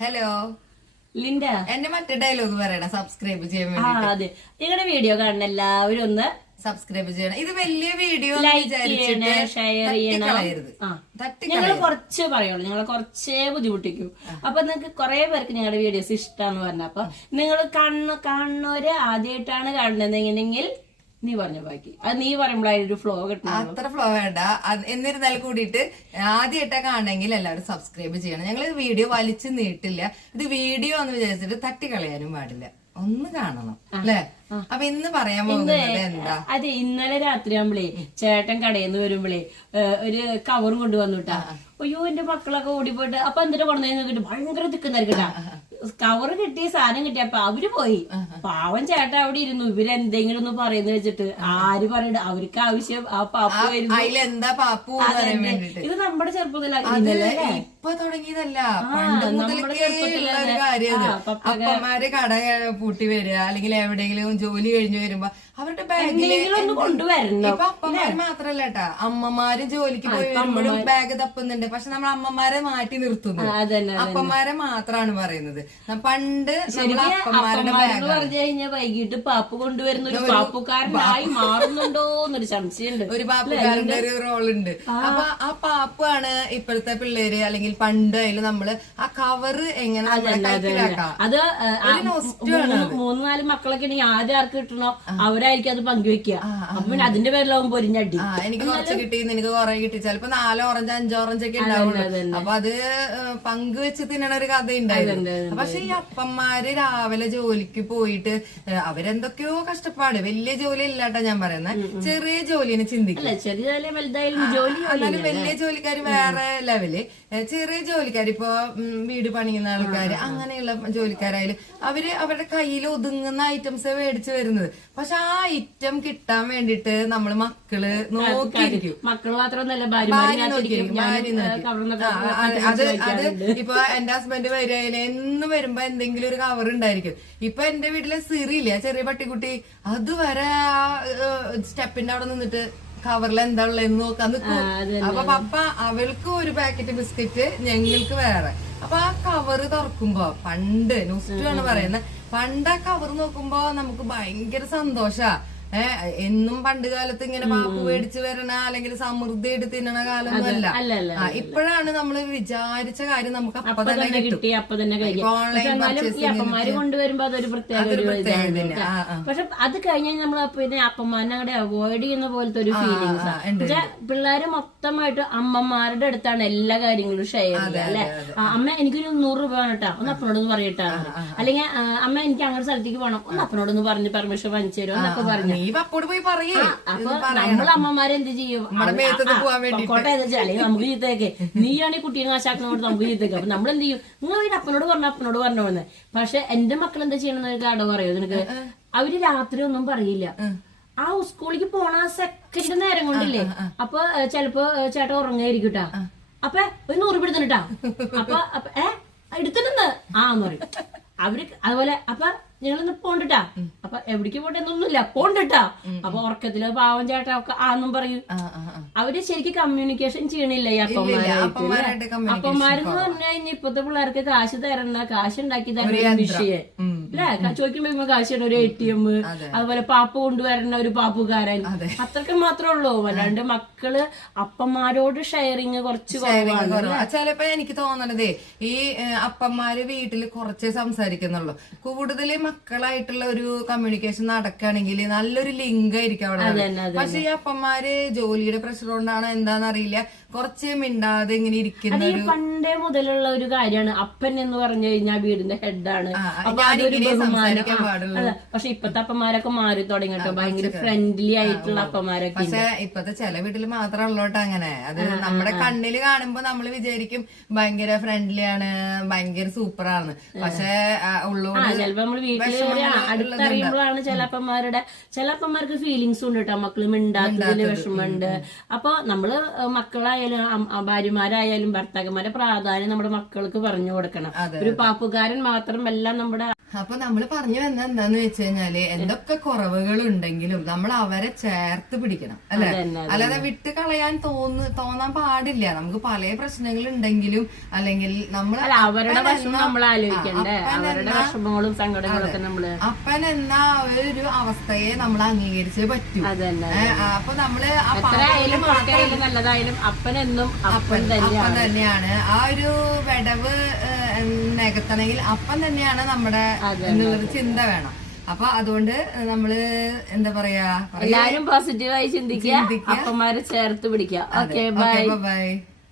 Hello Linda എന്റെ മറ്റേ dialogue പറയണം സബ്സ്ക്രൈബ് ചെയ്യാൻ വേണ്ടി. അതെ, നിങ്ങളുടെ വീഡിയോ കാണുന്ന എല്ലാവരും ഒന്ന് സബ്സ്ക്രൈബ് ചെയ്യണം. ഇത് വലിയ വീഡിയോ ലൈക്ക് ചെയ്യണം, ഷെയർ ചെയ്യണം. ഞങ്ങൾ കുറച്ച് പറയുള്ളൂ, ഞങ്ങൾ കുറച്ചേ ബുദ്ധിമുട്ടിക്കും. അപ്പൊ നിങ്ങൾക്ക് കുറെ പേർക്ക് ഞങ്ങളുടെ വീഡിയോസ് ഇഷ്ടമാന്ന് പറഞ്ഞപ്പോ നിങ്ങൾ കാണുന്നവര് ആദ്യമായിട്ടാണ് കാണുന്നതെങ്കിൽ നീ പറഞ്ഞ ബാക്കി അത് നീ പറയുമ്പോഴായൊരു ഫ്ലോ കിട്ടണം. അത്ര ഫ്ലോ വേണ്ട. എന്നിരുന്നാലും കൂടിയിട്ട് ആദ്യമായിട്ടാ കാണണമെങ്കിൽ എല്ലാവരും സബ്സ്ക്രൈബ് ചെയ്യണം. ഞങ്ങൾ വീഡിയോ വലിച്ചു നീട്ടില്ല. ഇത് വീഡിയോ എന്ന് വിചാരിച്ചിട്ട് തട്ടിക്കളയാനും പാടില്ല. ഒന്ന് കാണണം അല്ലേ? അപ്പൊ ഇന്ന് പറയാൻ പോകുന്നത് എന്താ? അതെ, ഇന്നലെ രാത്രി ആകുമ്പളേ ചേട്ടൻ കടയിൽ നിന്ന് വരുമ്പളേ ഒരു കവറും കൊണ്ടുവന്നുട്ടാ. അയ്യോ, എന്റെ മക്കളൊക്കെ ഓടിപ്പോയിട്ട് അപ്പൊ എന്തിനാ കൊണ്ടുവന്നു നോക്കിട്ട് ഭയങ്കര തിക്കുന്നായിരിക്കട്ടാ. കവറ് കിട്ടി, സാധനം കിട്ടിയപ്പോ അവര് പോയി. പാവം ചേട്ടൻ അവിടെ ഇരുന്നു. ഇവരെന്തെങ്കിലും ഒന്ന് പറയുന്ന വെച്ചിട്ട് ആര് പറയണ്ട, അവർക്ക് ആവശ്യം ആ പാപ്പു വരുന്നു. എന്താ പാപ്പു ഇത് നമ്മുടെ ചെറുപ്പത്തിലാ ഇപ്പൊ തുടങ്ങിയതല്ല, പണ്ട് മുതലൊക്കെയുള്ള ഒരു കാര്യം. അപ്പന്മാര് കട പൂട്ടി വരിക അല്ലെങ്കിൽ എവിടെയെങ്കിലും ജോലി കഴിഞ്ഞു വരുമ്പോ അവരുടെ ബാഗില് കൊണ്ടുവരണം. ഇപ്പൊ അപ്പന്മാര് മാത്രല്ല കേട്ടാ, അമ്മമാരും ജോലിക്ക് പോയി വരുമ്പോഴും ബാഗ് തപ്പുന്നുണ്ട്. പക്ഷെ നമ്മൾ അമ്മമാരെ മാറ്റി നിർത്തുന്നു. അപ്പന്മാരെ മാത്രമാണ് പറയുന്നത്. പണ്ട് അപ്പന്മാരുടെ ബാഗ് പറഞ്ഞു കഴിഞ്ഞാൽ വൈകിട്ട് പാപ്പ് കൊണ്ടുവരുന്ന ഒരു പാപ്പുകാരനായി മാറുന്നുണ്ടോ എന്നൊരു സംശയമുണ്ട്. ഒരു പാപ്പുകാരന്റെ ഒരു റോളുണ്ട്. അപ്പൊ ആ പാപ്പാണ് ഇപ്പോഴത്തെ പിള്ളേര് അല്ലെങ്കിൽ പണ്ട് അതിൽ നമ്മള് ആ കവറ് എങ്ങനെ അത് 3-4 മക്കളൊക്കെ ഉണ്ടെങ്കിൽ ആദ്യം ആർക്ക് കിട്ടണോ അവരായിരിക്കും അത് പങ്കുവെക്കുക. അപ്പൊ പിന്നെ അതിന്റെ പേരിലാവും പൊരിഞ്ഞടി. എനിക്ക് കുറച്ച് കിട്ടി, നിനക്ക് കുറെ കിട്ടി. ചിലപ്പോ 4 ഓറഞ്ച് 5 ഓറഞ്ച് ഒക്കെ ഉണ്ടാവുള്ളൂ. അപ്പൊ അത് പങ്കുവെച്ച് തിന്നണ ഒരു കഥ ഉണ്ടായിരുന്നു. പക്ഷെ ഈ അപ്പന്മാര് രാവിലെ ജോലിക്ക് പോയിട്ട് അവരെന്തൊക്കെയോ കഷ്ടപ്പാട്. വലിയ ജോലി ഇല്ലാട്ടാ ഞാൻ പറയുന്നത്, ചെറിയ ജോലിന് ചിന്തിക്കില്ല. എന്നാലും വലിയ ജോലിക്കാര് വേറെ ലെവല്, ചെറിയ ജോലിക്കാർ ഇപ്പൊ വീട് പണിയുന്ന ആൾക്കാര് അങ്ങനെയുള്ള ജോലിക്കാരായാലും അവര് അവരുടെ കയ്യിൽ ഒതുങ്ങുന്ന ഐറ്റംസ് മേടിച്ചു വരുന്നത്. പക്ഷെ ആ ഐറ്റം കിട്ടാൻ വേണ്ടിട്ട് നമ്മള് മക്കള് നോക്കിയിരിക്കും. മക്കള് മാത്രമൊന്നല്ല, അത് ഇപ്പൊ എന്റെ ഹസ്ബൻഡ് വരികയില് എന്ന് വരുമ്പോ എന്തെങ്കിലും ഒരു കവർ ഉണ്ടായിരിക്കും. ഇപ്പൊ എന്റെ വീട്ടിലെ സിറിയില്ല, ചെറിയ പട്ടിക്കുട്ടി, അതുവരെ സ്റ്റെപ്പിന്റെ അവിടെ നിന്നിട്ട് കവറിൽ എന്താ ഉള്ളതെന്ന് നോക്കാൻ നിൽക്കും. അപ്പൊ പപ്പ അവൾക്ക് ഒരു പാക്കറ്റ് ബിസ്ക്കറ്റ്, ഞങ്ങൾക്ക് വേറെ. അപ്പൊ ആ കവറ് തുറക്കുമ്പോ പണ്ട് നുസ്റ്റാണ് പറയുന്നത്, പണ്ട് ആ കവർ നോക്കുമ്പോ നമുക്ക് ഭയങ്കര സന്തോഷാ. എന്നും പണ്ട് കാലത്ത് ഇങ്ങനെ പാപ്പു മേടിച്ചു വരണ അല്ലെങ്കിൽ സമൃദ്ധി എടുത്ത് തിന്നണ കാലമൊന്നും അല്ല. ഇപ്പോഴാണ് നമ്മള് വിചാരിച്ച കാര്യം നമുക്ക് അപ്പൊ തന്നെ കിട്ടി. അപ്പന്മാര് കൊണ്ടുവരുമ്പോ അതൊരു പ്രത്യേക. പക്ഷെ അത് കഴിഞ്ഞാൽ നമ്മൾ പിന്നെ അപ്പന്മാരെ അങ്ങോട്ട് അവോയ്ഡ് ചെയ്യുന്ന പോലത്തെ ഒരു ഫീലിങ്സ്. പിള്ളേര് മൊത്തമായിട്ട് അമ്മമാരുടെ അടുത്താണ് എല്ലാ കാര്യങ്ങളും ഷെയർ ചെയ്യുക. അല്ലെ, അമ്മ എനിക്കൊരു 100 രൂപ വേണം കേട്ടാ, ഒന്ന് അപ്പനോടൊന്ന് പറയട്ടാണ്. അല്ലെങ്കിൽ അമ്മ എനിക്ക് അങ്ങനെ സ്ഥലത്തേക്ക് പോകണം, ഒന്ന് അപ്പനോടൊന്ന് പറഞ്ഞ് പെർമിഷൻ വാങ്ങിച്ചു തരും എന്നൊക്കെ പറഞ്ഞു. അപ്പൊ നമ്മൾ അമ്മമാരെന്ത് ചെയ്യും, കോട്ടെ അല്ലെങ്കിൽ നമുക്ക് ചീത്തയൊക്കെ നീയാണ് ഈ കുട്ടീനെ നാശാക്കുന്നത്, നമുക്ക് ചീത്തയൊക്കെ. അപ്പൊ നമ്മളെന്ത് ചെയ്യും, നിങ്ങൾ വീട് അപ്പനോട് പറഞ്ഞോന്ന്. പക്ഷെ എന്റെ മക്കൾ എന്താ ചെയ്യണമെന്ന് അടവ് പറയോ നിനക്ക്? അവര് രാത്രി ഒന്നും പറയില്ല. ആ സ്കൂളിലേക്ക് പോണ സെക്കൻഡ് നേരം കൊണ്ടില്ലേ, അപ്പൊ ചെലപ്പോ ചേട്ടൻ ഉറങ്ങായിരിക്കട്ടാ, അപ്പൊ ഒരു 100 രൂപ എടുത്തിട്ടാ, അപ്പൊ എടുത്തിട്ടുണ്ട് എന്ന് പറയും അവര്. അതുപോലെ അപ്പൊ ഞങ്ങളൊന്ന് പോണ്ടിട്ടാ, അപ്പൊ എവിടേക്ക് പോണ്ടെന്നൊന്നുമില്ല, പോണ്ടിട്ടാ. അപ്പൊ ഉറക്കത്തില് പാവം ചേട്ടാ ഒക്കെ ആന്നും പറയും. അവര് ശരിക്കും കമ്മ്യൂണിക്കേഷൻ ചെയ്യണില്ല ഈ അപ്പന്മാരായിട്ട്. അപ്പന്മാരെന്ന് പറഞ്ഞു കഴിഞ്ഞാൽ ഇപ്പത്തെ പിള്ളേർക്ക് കാശ് തരണ, കാശ് ഉണ്ടാക്കി തരുന്ന വിഷയം അല്ലെ. ചോദിക്കുമ്പോ കാശ് തരുന്ന ഒരു ATM, അതുപോലെ പാപ്പ് കൊണ്ടുവരുന്ന ഒരു പാപ്പുകാരൻ, അത്രയ്ക്ക് മാത്രമേ ഉള്ളൂ. അല്ലാണ്ട് മക്കള് അപ്പന്മാരോട് ഷെയറിങ് കുറച്ച് കുറവാണ്. ചിലപ്പോ എനിക്ക് തോന്നണതേ ഈ അപ്പന്മാര് വീട്ടില് കുറച്ചേ സംസാരിക്കുന്നുള്ളൂ. കൂടുതല് മക്കളായിട്ടുള്ള ഒരു കമ്മ്യൂണിക്കേഷൻ നടക്കുകയാണെങ്കിൽ നല്ലൊരു ലിങ്ക് ആയിരിക്കും അവിടെ. പക്ഷെ ഈ അപ്പന്മാര് ജോലിയുടെ പ്രഷർ കൊണ്ടാണ് എന്താണെന്നറിയില്ല, കുറച്ച് മിണ്ടാതെ ഇങ്ങനെ ഇരിക്കുന്ന. പണ്ടേ മുതലുള്ള ഒരു കാര്യമാണ് അപ്പൻ എന്ന് പറഞ്ഞു കഴിഞ്ഞാൽ വീടിന്റെ ഹെഡാണ്. പക്ഷെ ഇപ്പത്തെ അപ്പന്മാരൊക്കെ മാറി തുടങ്ങിട്ടോ, ഭയങ്കര ഫ്രണ്ട്ലി ആയിട്ടുള്ള അപ്പന്മാരൊക്കെ. പക്ഷെ ഇപ്പത്തെ ചില വീട്ടില് മാത്രമുള്ളോട്ട് അങ്ങനെ. അത് നമ്മുടെ കണ്ണില് കാണുമ്പോ നമ്മള് വിചാരിക്കും ഭയങ്കര ഫ്രണ്ട്ലി ആണ്, ഭയങ്കര സൂപ്പറാണ്. പക്ഷെ ചിലപ്പോ നമ്മള് വീട്ടില് അടുത്തറിയുമ്പോഴാണ് ചില അപ്പന്മാർക്ക് ഫീലിങ്സ് ഉണ്ട് കേട്ടോ, മക്കള് മിണ്ടാത്തതിന് വിഷമമുണ്ട്. അപ്പൊ നമ്മള് മക്കളായാലും ഭാര്യമാരായാലും ഭർത്താക്കന്മാരെ പ്രാധാന്യം നമ്മുടെ മക്കൾക്ക് പറഞ്ഞു കൊടുക്കണം. ഒരു പാപ്പുകാരൻ മാത്രമല്ല നമ്മുടെ അപ്പൊ നമ്മള് പറഞ്ഞു വന്ന എന്താന്ന് വെച്ച് കഴിഞ്ഞാല് എന്തൊക്കെ കുറവുകൾ ഉണ്ടെങ്കിലും നമ്മൾ അവരെ ചേർത്ത് പിടിക്കണം അല്ലെ, അല്ലാതെ വിട്ട് കളയാൻ തോന്നാൻ പാടില്ല. നമുക്ക് പല പ്രശ്നങ്ങൾ ഉണ്ടെങ്കിലും അല്ലെങ്കിൽ നമ്മൾ അവരുടെ വിഷമം നമ്മൾ ആലോചിക്കണ്ടേ, അവരുടെ വിഷമങ്ങളും സങ്കടങ്ങളൊക്കെ നമ്മള് അപ്പൻ എന്ന ഒരു അവസ്ഥയെ നമ്മൾ അംഗീകരിച്ചേ പറ്റൂ. അപ്പൊ നമ്മള് നല്ലതായാലും അപ്പനെന്നും അപ്പൻ തന്നെയാണ്. ആ ഒരു വിടവ് നികത്തണമെങ്കിൽ അപ്പൻ തന്നെയാണ് നമ്മുടെ എന്നുള്ളൊരു ചിന്ത വേണം. അപ്പൊ അതുകൊണ്ട് നമ്മള് എന്താ പറയാ, എല്ലാരും പോസിറ്റീവായി ചിന്തിക്കുക, അപ്പന്മാരെ ചേർത്ത് പിടിക്കുക. Okay, by.